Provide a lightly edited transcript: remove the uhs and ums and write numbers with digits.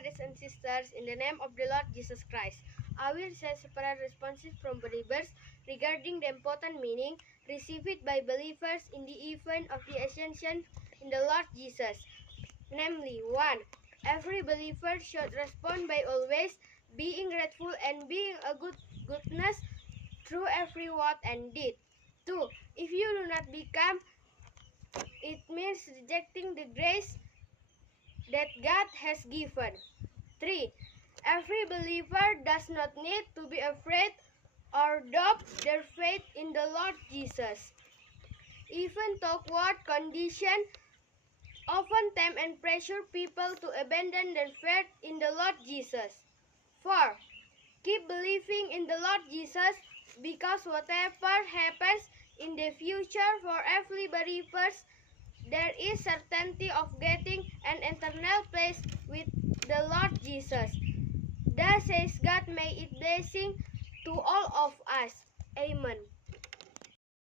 brothers and sisters, in the name of the Lord Jesus Christ, I will say several responses from believers regarding the important meaning received by believers in the event of the ascension in the Lord Jesus. Namely, 1. Every believer should respond by always being grateful and being a goodness through every word and deed. 2. If you do not become, it means rejecting the grace that God has given. 3. Every believer does not need to be afraid or doubt their faith in the Lord Jesus. Even toward condition often tempt and pressure people to abandon their faith in the Lord Jesus. 4. Keep believing in the Lord Jesus, because whatever happens in the future for every believer, there is certainty of getting an eternal place with the Lord Jesus. Thus says God, may it blessing to all of us.